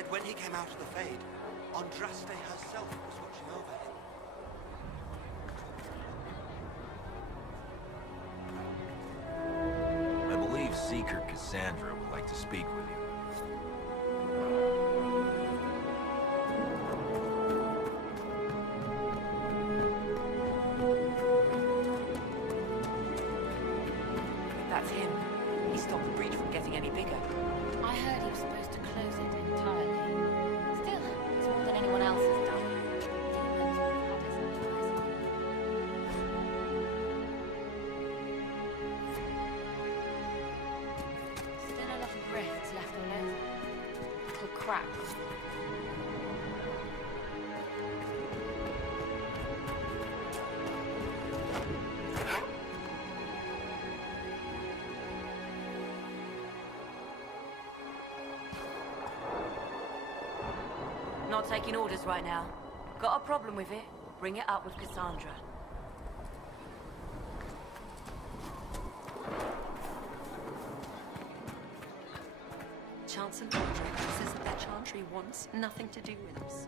said when he came out of the Fade, Andraste herself was watching over him. I believe Seeker Cassandra would like to speak with you. That's him. He stopped the breach from getting any bigger. I heard he was supposed to close it entirely. Still, it's more than anyone else has done. Demons will have his advice. Still a lot of rifts left all over. Little cracks. Not taking orders right now. Got a problem with it? Bring it up with Cassandra. Chancellor Roderick says that Chantry wants nothing to do with us.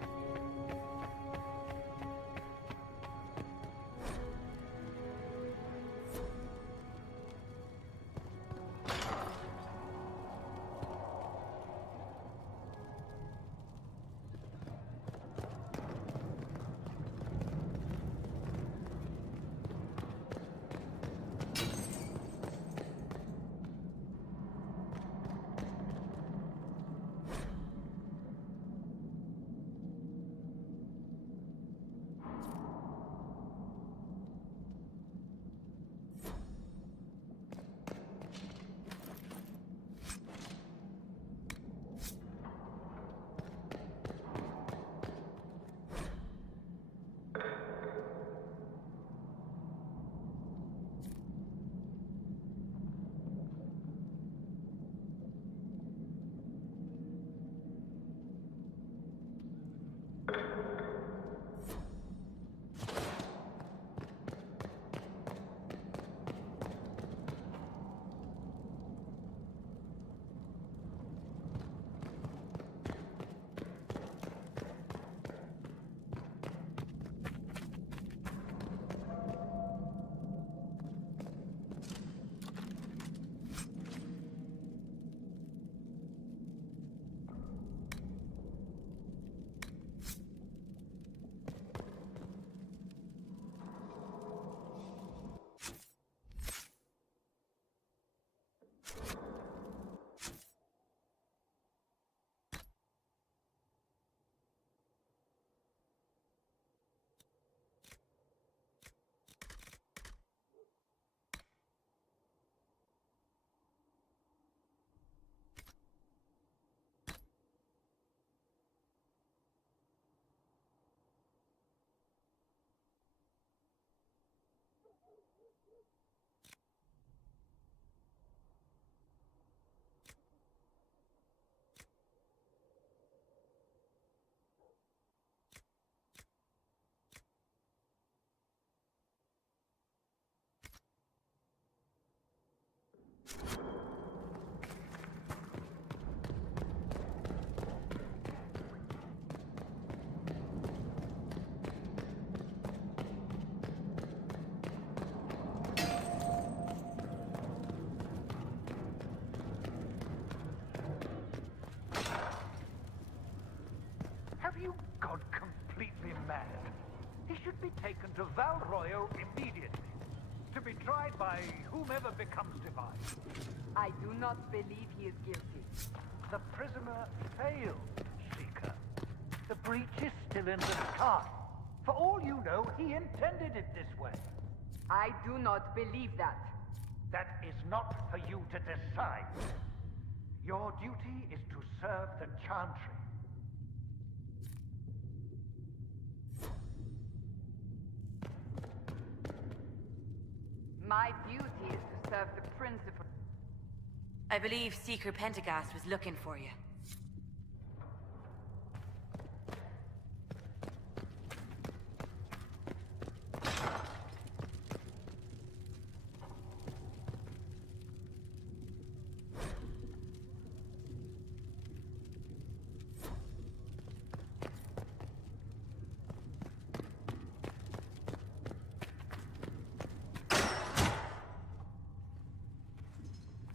Have you gone completely mad? He should be taken to Val Royo immediately, to be tried by whomever becomes divine. I do not believe he is guilty. The prisoner failed, Seeker. The breach is still in the sky. For all you know, he intended it this way. I do not believe that. That is not for you to decide. Your duty is to serve the Chantry. My duty is to serve the principal. I believe Seeker Pentagast was looking for you.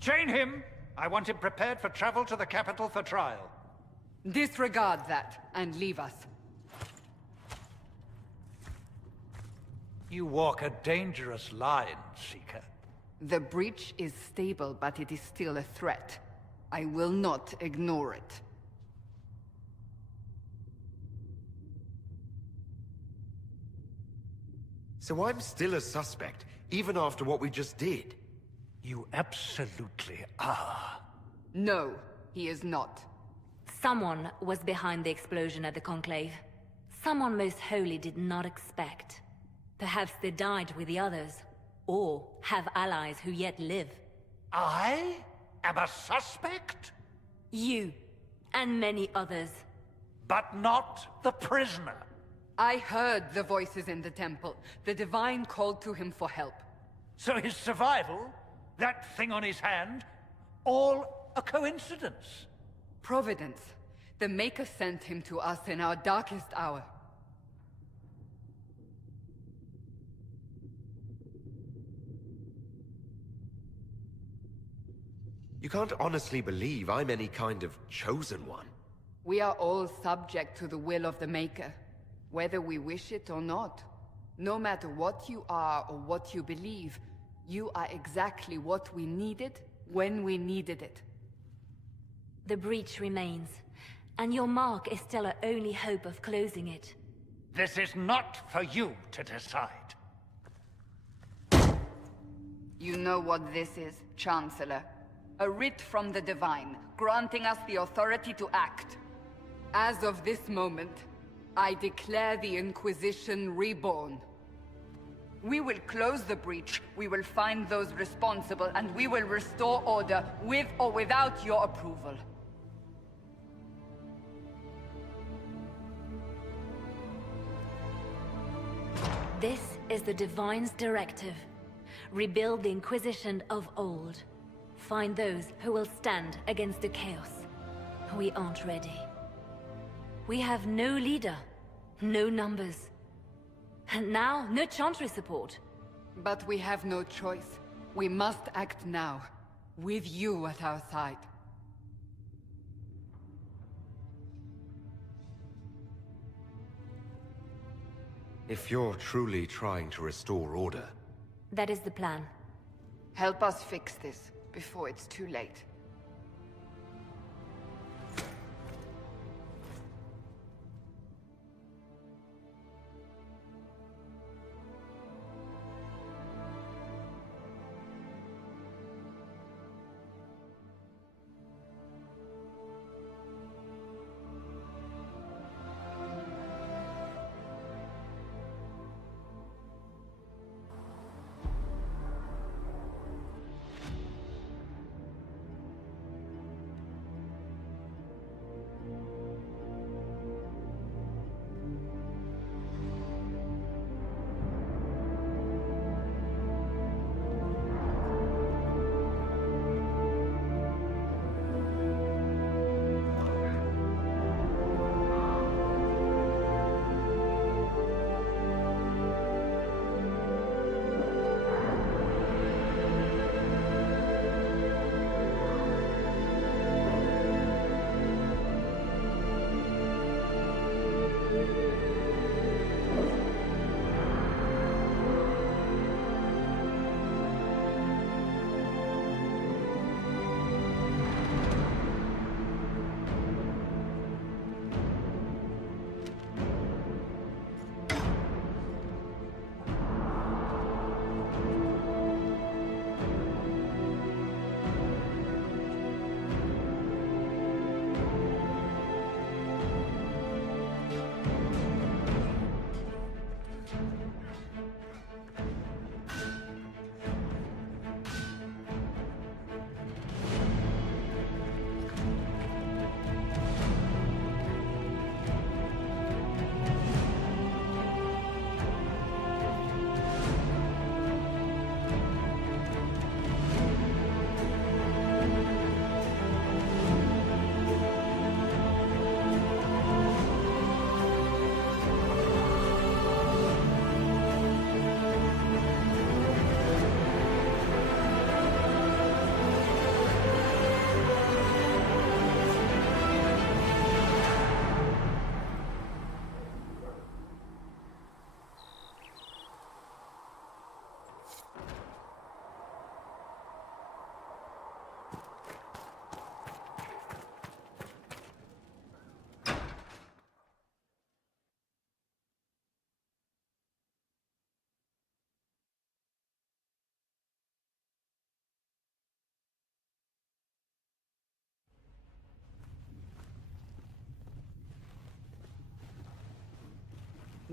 Chain him! I want him prepared for travel to the capital for trial. Disregard that, and leave us. You walk a dangerous line, Seeker. The breach is stable, but it is still a threat. I will not ignore it. So I'm still a suspect, even after what we just did? You absolutely are. No, he is not. Someone was behind the explosion at the Conclave. Someone Most Holy did not expect. Perhaps they died with the others, or have allies who yet live. I am a suspect? You, and many others. But not the prisoner. I heard the voices in the temple. The Divine called to him for help. So his survival, that thing on his hand, all a coincidence? Providence. The Maker sent him to us in our darkest hour. You can't honestly believe I'm any kind of chosen one. We are all subject to the will of the Maker, whether we wish it or not. No matter what you are or what you believe, you are exactly what we needed when we needed it. The breach remains, and your mark is still our only hope of closing it. This is not for you to decide. You know what this is, Chancellor. A writ from the Divine, granting us the authority to act. As of this moment, I declare the Inquisition reborn. We will close the breach, we will find those responsible, and we will restore order, with or without your approval. This is the Divine's directive. Rebuild the Inquisition of old. Find those who will stand against the chaos. We aren't ready. We have no leader, no numbers. And now, no Chantry support. But we have no choice. We must act now, with you at our side. If you're truly trying to restore order... That is the plan. Help us fix this, before it's too late.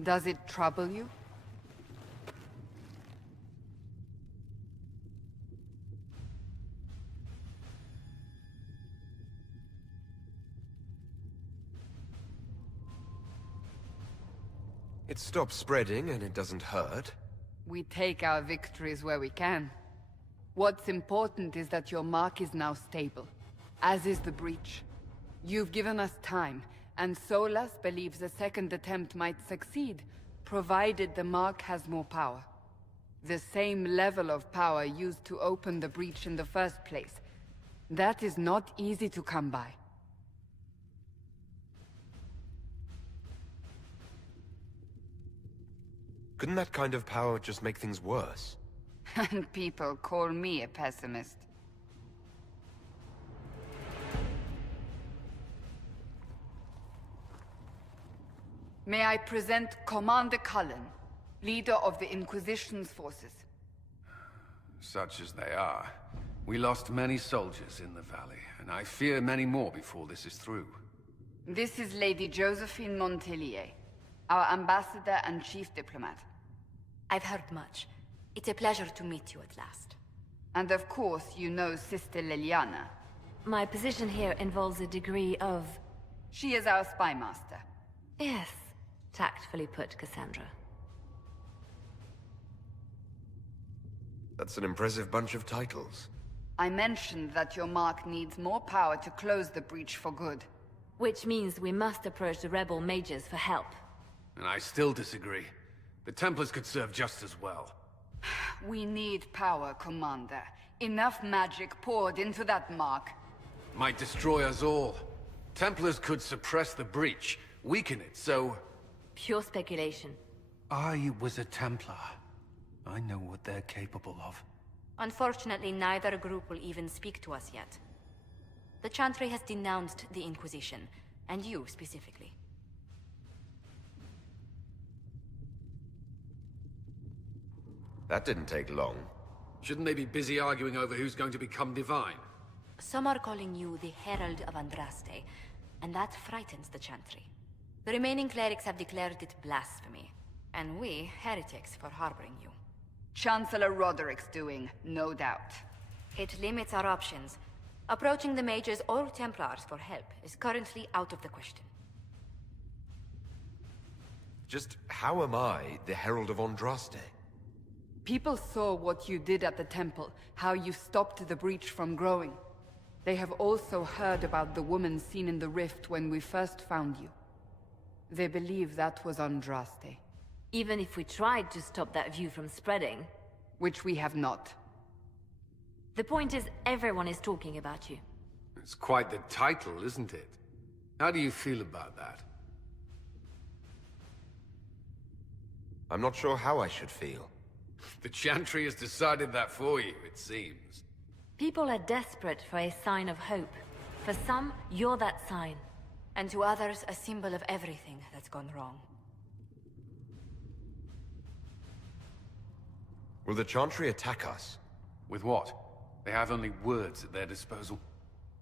Does it trouble you? It stops spreading and it doesn't hurt. We take our victories where we can. What's important is that your mark is now stable, as is the breach. You've given us time, and Solas believes a second attempt might succeed, provided the mark has more power. The same level of power used to open the breach in the first place. That is not easy to come by. Couldn't that kind of power just make things worse? And people call me a pessimist. May I present Commander Cullen, leader of the Inquisition's forces. Such as they are. We lost many soldiers in the valley, and I fear many more before this is through. This is Lady Josephine Montelier, our ambassador and chief diplomat. I've heard much. It's a pleasure to meet you at last. And of course, you know Sister Liliana. My position here involves a degree of... She is our spy master. Yes, tactfully put, Cassandra. That's an impressive bunch of titles. I mentioned that your mark needs more power to close the breach for good. Which means we must approach the rebel mages for help. And I still disagree. The Templars could serve just as well. We need power, Commander. Enough magic poured into that mark. Might destroy us all. Templars could suppress the breach, weaken it, so... Pure speculation. I was a Templar. I know what they're capable of. Unfortunately, neither group will even speak to us yet. The Chantry has denounced the Inquisition, and you specifically. That didn't take long. Shouldn't they be busy arguing over who's going to become divine? Some are calling you the Herald of Andraste, and that frightens the Chantry. The remaining clerics have declared it blasphemy, and we, heretics, for harboring you. Chancellor Roderick's doing, no doubt. It limits our options. Approaching the mages or Templars for help is currently out of the question. Just how am I the Herald of Andraste? People saw what you did at the temple, how you stopped the breach from growing. They have also heard about the woman seen in the rift when we first found you. They believe that was Andraste. Even if we tried to stop that view from spreading... Which we have not. The point is, everyone is talking about you. It's quite the title, isn't it? How do you feel about that? I'm not sure how I should feel. The Chantry has decided that for you, it seems. People are desperate for a sign of hope. For some, you're that sign. And to others, a symbol of everything that's gone wrong. Will the Chantry attack us? With what? They have only words at their disposal.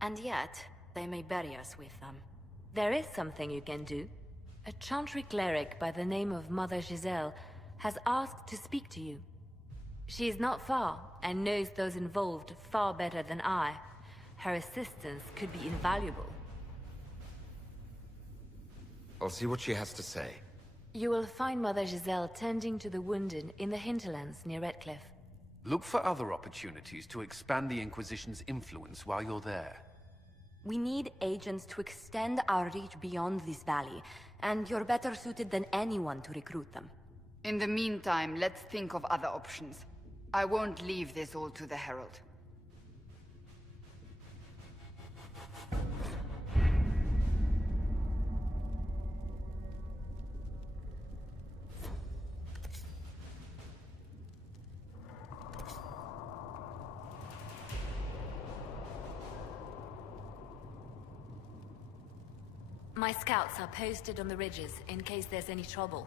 And yet, they may bury us with them. There is something you can do. A Chantry cleric by the name of Mother Giselle has asked to speak to you. She is not far, and knows those involved far better than I. Her assistance could be invaluable. I'll see what she has to say. You will find Mother Giselle tending to the wounded in the hinterlands near Redcliffe. Look for other opportunities to expand the Inquisition's influence while you're there. We need agents to extend our reach beyond this valley, and you're better suited than anyone to recruit them. In the meantime, let's think of other options. I won't leave this all to the Herald. My scouts are posted on the ridges in case there's any trouble.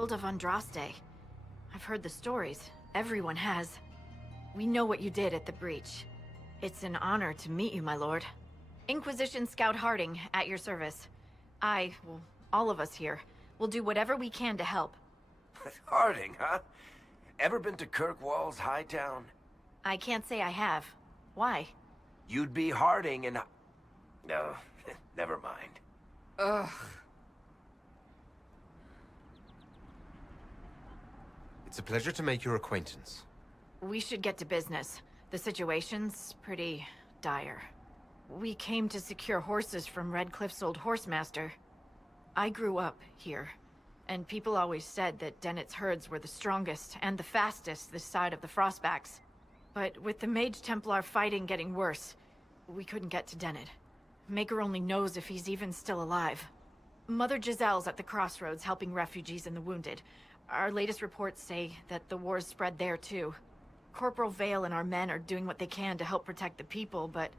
Herald of Andraste. I've heard the stories. Everyone has. We know what you did at the breach. It's an honor to meet you, my lord. Inquisition Scout Harding, at your service. Well, all of us here, will do whatever we can to help. Harding, huh? Ever been to Kirkwall's Hightown? I can't say I have. Why? You'd be Harding and... No, never mind. Ugh. It's a pleasure to make your acquaintance. We should get to business. The situation's pretty dire. We came to secure horses from Redcliffe's old horsemaster. I grew up here, and people always said that Dennett's herds were the strongest and the fastest this side of the Frostbacks. But with the Mage Templar fighting getting worse, we couldn't get to Dennett. Maker only knows if he's even still alive. Mother Giselle's at the crossroads helping refugees and the wounded. Our latest reports say that the war's spread there too. Corporal Vale and our men are doing what they can to help protect the people, but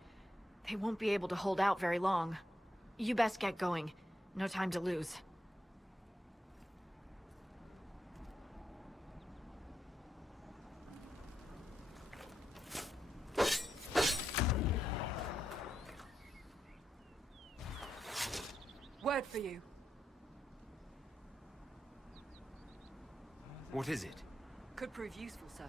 they won't be able to hold out very long. You best get going. No time to lose. Word for you. What is it? Could prove useful, sir.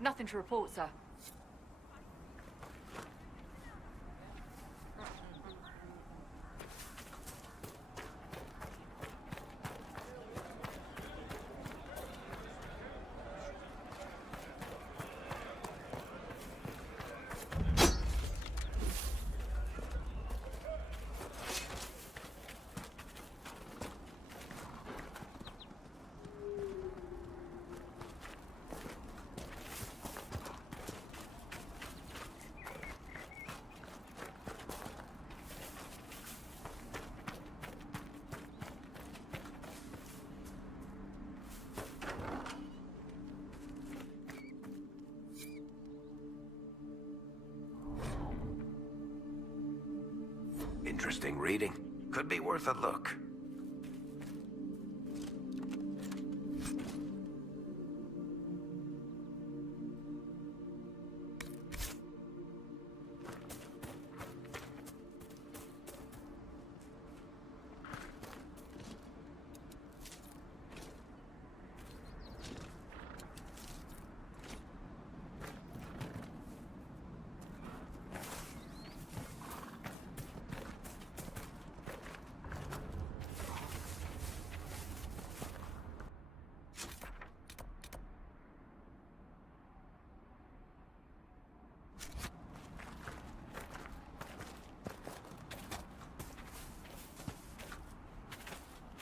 Nothing to report, sir. Interesting reading. Could be worth a look.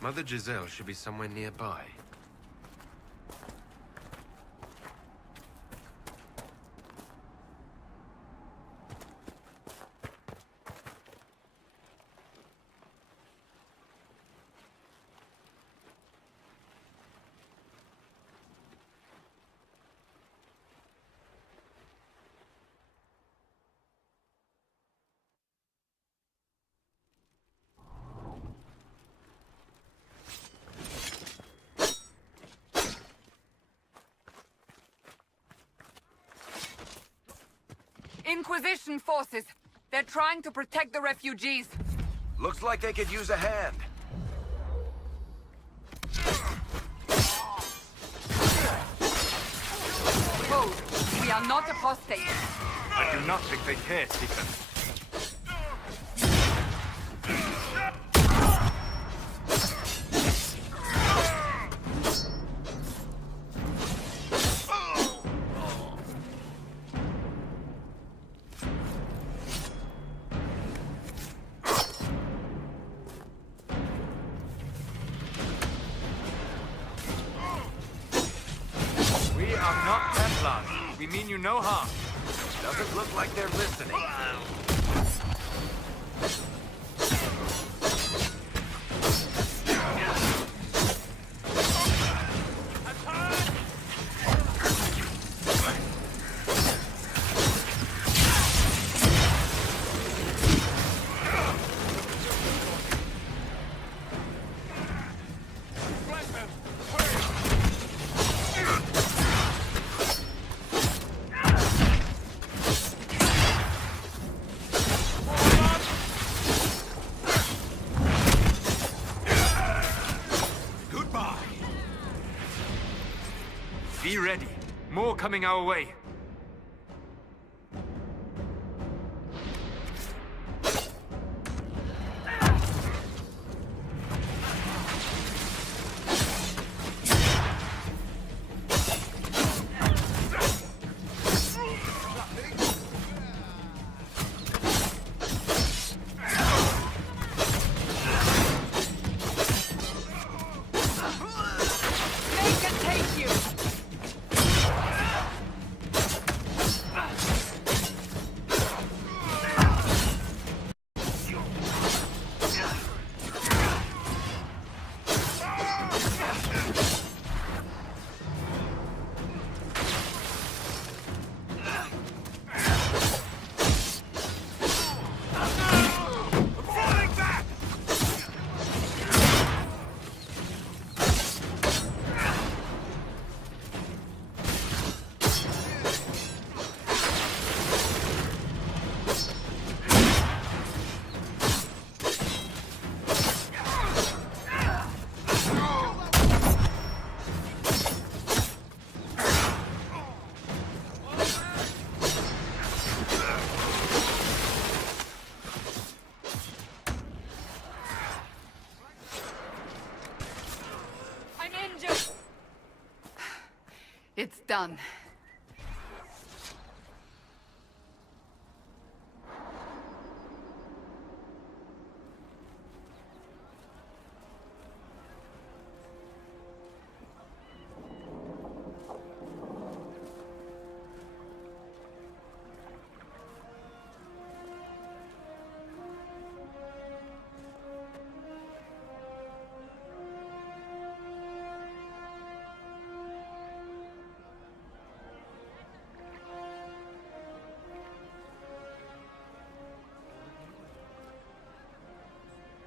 Mother Giselle should be somewhere nearby. Inquisition forces. They're trying to protect the refugees. Looks like they could use a hand. Code, we are not apostates. I do not think they care, Stephen. We mean you no harm. Doesn't look like they're listening. Be ready. More coming our way. It's done.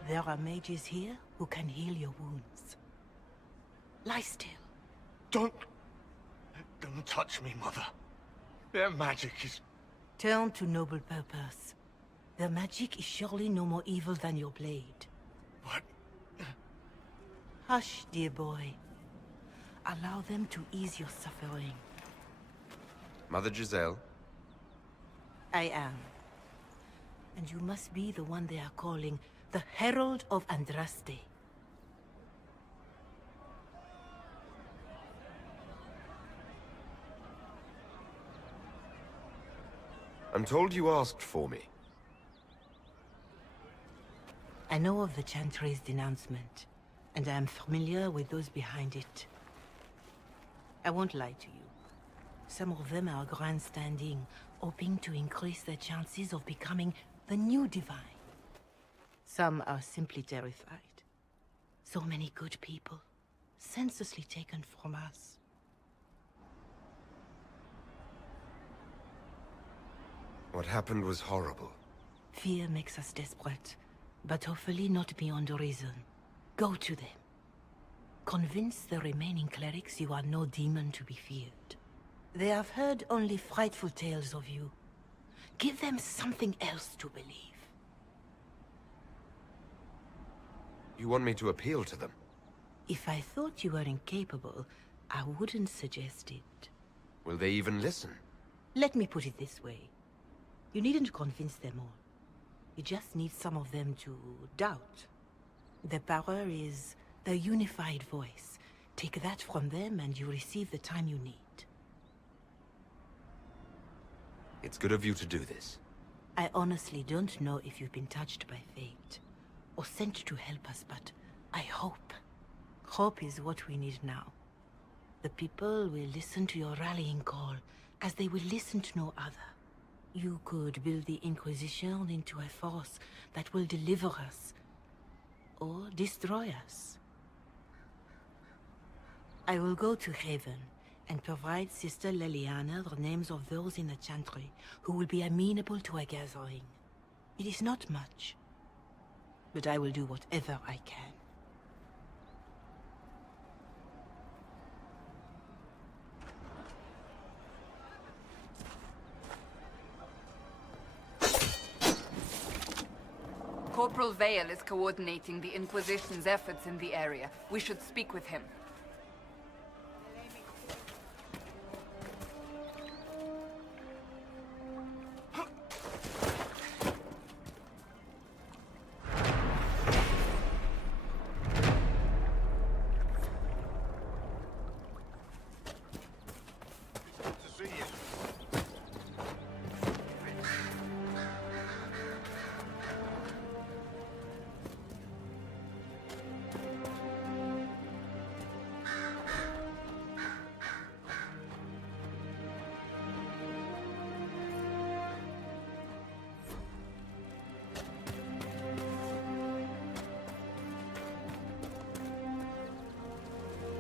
There are mages here who can heal your wounds. Lie still. Don't touch me, Mother. Their magic is... Turn to noble purpose. Their magic is surely no more evil than your blade. What? Hush, dear boy. Allow them to ease your suffering. Mother Giselle? I am. And you must be the one they are calling the Herald of Andraste. I'm told you asked for me. I know of the Chantry's denouncement, and I am familiar with those behind it. I won't lie to you. Some of them are grandstanding, hoping to increase their chances of becoming the new divine. Some are simply terrified. So many good people, senselessly taken from us. What happened was horrible. Fear makes us desperate, but hopefully not beyond reason. Go to them. Convince the remaining clerics you are no demon to be feared. They have heard only frightful tales of you. Give them something else to believe. You want me to appeal to them? If I thought you were incapable, I wouldn't suggest it. Will they even listen? Let me put it this way. You needn't convince them all. You just need some of them to doubt. Their power is their unified voice. Take that from them and you receive the time you need. It's good of you to do this. I honestly don't know if you've been touched by fate, or sent to help us, but I hope. Hope is what we need now. The people will listen to your rallying call as they will listen to no other. You could build the Inquisition into a force that will deliver us, or destroy us. I will go to Haven and provide Sister Leliana the names of those in the Chantry who will be amenable to a gathering. It is not much, but I will do whatever I can. Corporal Vale is coordinating the Inquisition's efforts in the area. We should speak with him.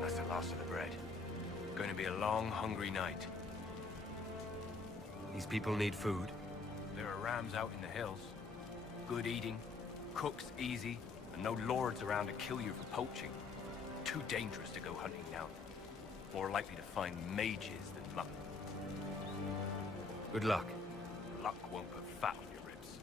That's the last of the bread. Going to be a long, hungry night. These people need food. There are rams out in the hills. Good eating, cooks easy, and no lords around to kill you for poaching. Too dangerous to go hunting now. More likely to find mages than luck. Good luck. Luck won't put fat on your ribs.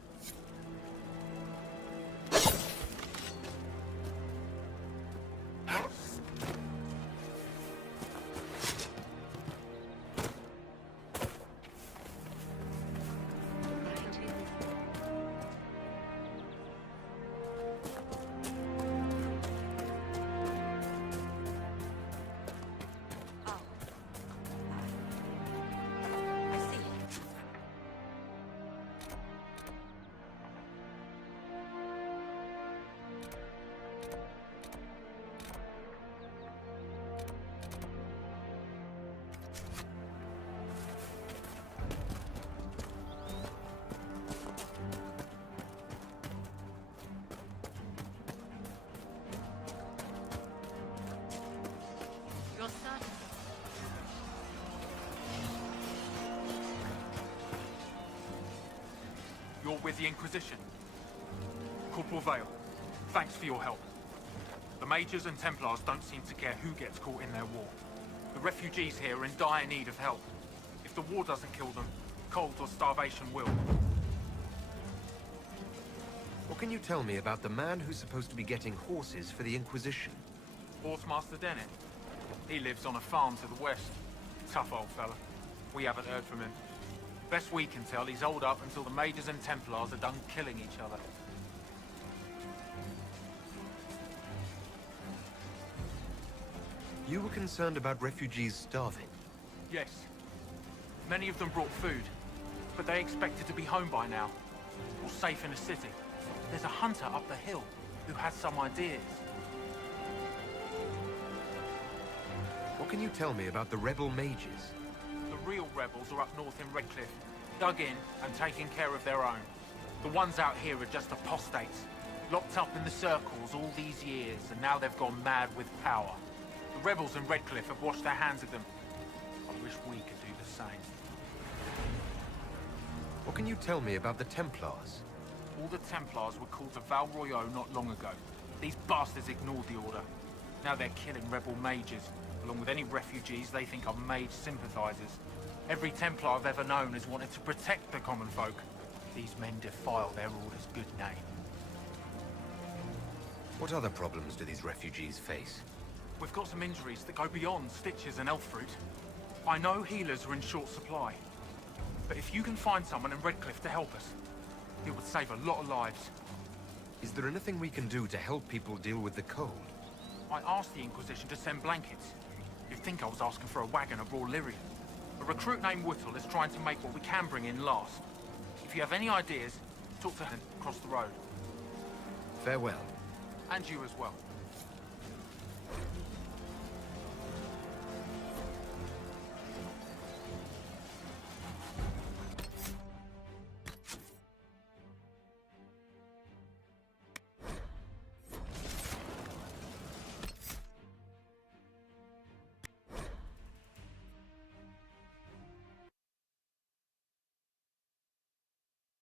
You're with the Inquisition. Corporal Vale, thanks for your help. The Mages and Templars don't seem to care who gets caught in their war. The refugees here are in dire need of help. If the war doesn't kill them, cold or starvation will. What can you tell me about the man who's supposed to be getting horses for the Inquisition? Horsemaster Dennett. He lives on a farm to the west. Tough old fella. We haven't heard from him. Best we can tell, he's holed up until the Mages and Templars are done killing each other. You were concerned about refugees starving? Yes. Many of them brought food, but they expected to be home by now, or safe in a city. There's a hunter up the hill who has some ideas. What can you tell me about the rebel mages? The real rebels are up north in Redcliffe, dug in and taking care of their own. The ones out here are just apostates, locked up in the circles all these years, and now they've gone mad with power. The rebels in Redcliffe have washed their hands of them. I wish we could do the same. What can you tell me about the Templars? All the Templars were called to Val Royeaux not long ago. These bastards ignored the order. Now they're killing rebel mages, along with any refugees they think are mage sympathizers. Every Templar I've ever known has wanted to protect the common folk. These men defile their order's good name. What other problems do these refugees face? We've got some injuries that go beyond stitches and elf fruit. I know healers are in short supply, but if you can find someone in Redcliffe to help us, it would save a lot of lives. Is there anything we can do to help people deal with the cold? I asked the Inquisition to send blankets. You'd think I was asking for a wagon of raw lyrium. A recruit named Whittle is trying to make what we can bring in last. If you have any ideas, talk to him across the road. Farewell. And you as well.